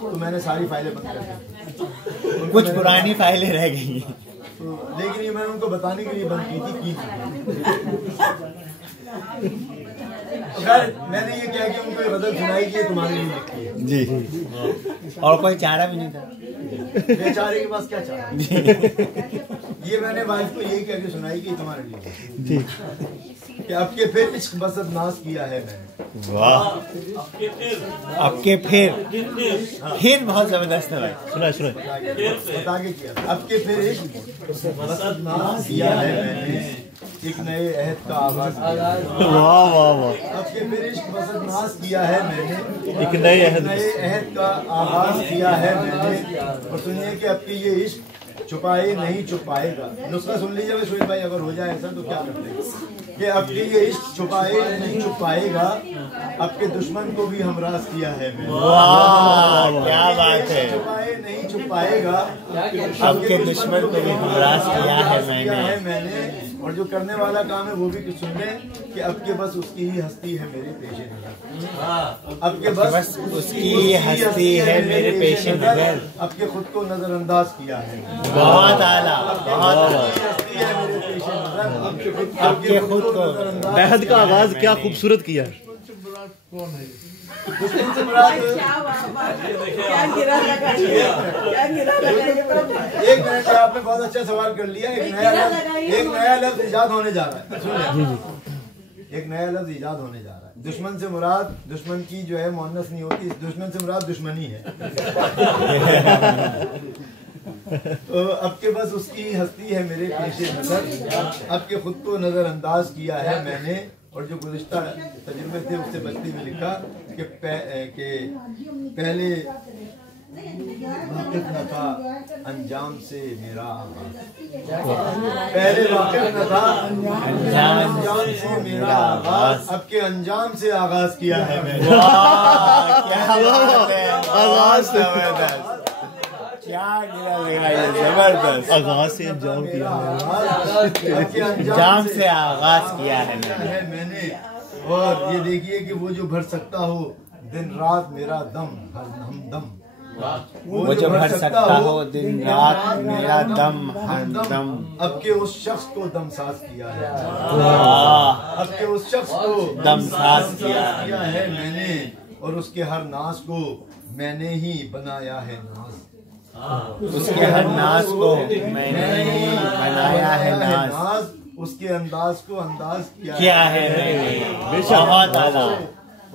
تو میں نے ساری فائلیں بند کر دی، کچھ پرانی فائلیں رہ گئی، لیکن یہ میں نے ان کو بتانے کے لیے بند کی خیر میں نے یہ کہا کہ ان کو یہ غزل سنائی کہ تمہارے لیے لکھی ہے جی، اور کوئی چارہ بھی نہیں تھا، بیچارے کے پاس کیا چاہتا، یہ میں نے وائف کو یہی کہہ کے سنائی کہ تمہارے لیے کہ اب کے پھر عشق بسط ناز کیا ہے میں نے۔ واہ، اب کے پھر بہت زبردست ہے بھائی، سنا بتا کے کیا اب کے پھر عشق بسط ناز کیا ہے میں نے، ایک نئے عہد کا آغاز کیا ہے۔ واہ واہ واہ، اب کے پھر عشق بسط ناز کیا ہے میں نے، ایک نئے عہد کا آغاز کیا ہے میں نے، اور سنیے کہ اب کی یہ عشق چھپائے نہیں چھپائے گا، نسخہ سن لیجیے سہیل بھائی، اگر ہو جائے ایسا تو کیا کرتے ہیں کہ اب کی یہ عشق چھپائے نہیں چھپائے گا، اب کے دشمن کو بھی ہمراز کیا ہے میں نے۔ واہ کیا بات ہے، چھپائے نہیں چھپائے گا، اب کے دشمن کو بھی ہمراز کیا ہے میں نے، اور جو کرنے والا کام ہے وہ بھی سن لیں کہ اب کے بس اس کی ہی ہستی ہے میرے پیش نظر، اب کے بس اس کی ہستی ہے میرے پیش نظر، اب کے خود کو نظر انداز کیا ہے، بہت اعلیٰ، بہت ہستی ہے میرے پیش نظر، اب کے خود کو عہد کا آغاز کیا خوبصورت کیا ہے۔ دشمن سے مراد ایک منٹ آپ نے بہت اچھا سوال کر لیا، ایک نیا لفظ ایجاد ہونے جا رہا ہے، ایک نیا لفظ ایجاد ہونے جا رہا ہے، دشمن سے مراد دشمن کی جو ہے مؤنث نہیں ہوتی، دشمن سے مراد دشمنی ہے، تو اب کے بس اس کی ہستی ہے میرے پیش نظر، اب کے خود کو نظر انداز کیا ہے میں نے، اور جو گزشتہ تجربے تھے اس سے بچتے ہوئے لکھا کہ پہلے واقف نہ تھا انجام سے میرا آغاز، پہلے واقف نہ تھا انجام سے میرا آغاز، اب کے انجام سے آغاز کیا ہے میں نے۔ آغاز سے کیا زبردست، آغاز سے انجام کیا ہے، انجام سے آغاز کیا ہے میں نے، اور یہ دیکھیے کہ وہ جو بھر سکتا ہو دن رات میرا دم ہم دم، وہ جو بھر سکتا ہو دن رات میرا دم ہم دم، اب کے اس شخص کو دم ساز کیا ہے، اب کے اس شخص کو دم ساز کیا ہے میں نے، اور اس کے ہر ناز کو میں نے ہی بنایا ہے ناز، اس کے ہر ناز کو میں نے ہی بنایا ہے ناز، اس کے انداز کو انداز کیا ہے میں نے، بہت اعلیٰ،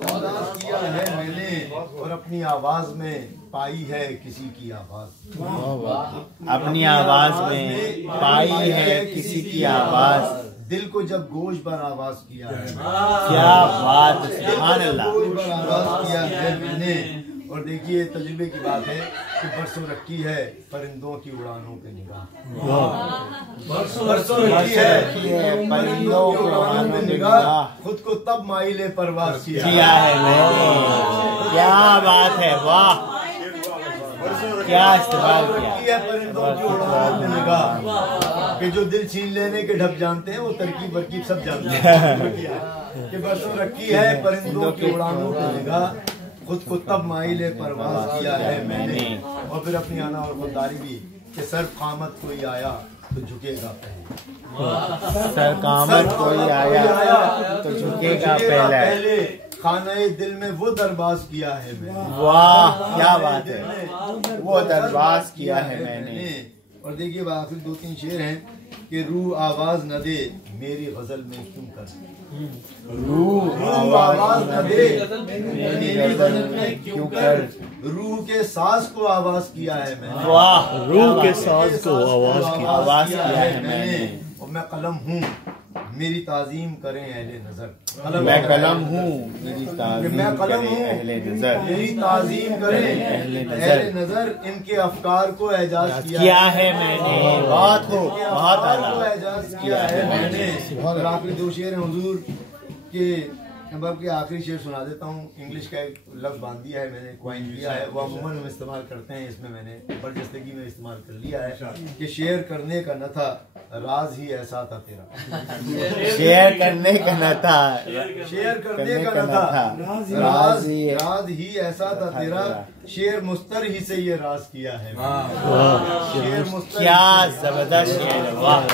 انداز کیا ہے میں نے، اور اپنی آواز میں پائی ہے کسی کی آواز، اپنی آواز میں پائی ہے کسی کی آواز، دل کو جب گوش پر آواز کیا ہے، کیا بات، سبحان اللہ، گوش پر آواز کیا ہے میں نے، اور دیکھیے تجربے کی بات ہے کہ برسوں رکھی ہے پرندوں کی اڑانوں پہ نگاہ، برسوں رکھی ہے پرندوں کی اڑانوں پہ نگاہ، خود کو تب مائل پرواز کیا ہے میں نے، کیا بات ہے، واہ کیا استعمال کیا، پرندوں کی اڑانوں پہ نگاہ، کہ جو دل چھین لینے کے ڈھب جانتے ہیں وہ ترکیب برکیب سب جانتے ہیں، کہ برسوں رکھی ہے پرندوں کی اڑانوں پہ نگاہ، خود کو تب مائل پرواز کیا ہے میں نے، اور پھر اپنی آنا اور خودداری بھی کہ سر قامت کوئی آیا تو جھکے گا پہلے، سر قامت کوئی آیا تو جھکے گا پہلے، خانہ دل میں وہ درباز کیا ہے میں نے، واہ کیا بات ہے، وہ درباز کیا ہے میں نے، اور دیکھیے آخر دو تین شعر ہیں کہ روح آواز نہ دے میری غزل میں کیوں کر، روح آواز نہ دے میری غزل میں کیوں کر، روح کے ساز کو آواز کیا ہے میں نے، واہ روح کے ساز کو آواز کیا ہے میں نے، اور میں قلم ہوں میری تعظیم کریں اہل نظر، میں قلم ہوں میری میں تعظیم قلم کریں ہوں اہل نظر، میری تعظیم کریں اہل نظر، ان کے افکار کو اعجاز کیا ہے میں نے، بہت خوب، بہت اعلیٰ، اعجاز کیا ہے میں نے، اور آخری دو شعر ہیں حضور کے اب کے آخری شعر سنا دیتا ہوں، انگلش کا ایک لفظ باندھ دیا ہے میں نے، کوائن کیا ہے، وہ عموماً ہم استعمال کرتے ہیں، اس میں میں نے برجستگی میں استعمال کر لیا ہے کہ شعر کرنے کا نہ تھا راز ہی ایسا تھا تیرا، شیئر کرنے کا نہ تھا، شیئر کرنے کا نہ تھا، راز ہی ایسا تھا تیرا، شیر مستر ہی سے یہ راز کیا ہے، شیر مستر، کیا زبردست شعر ہے، واہ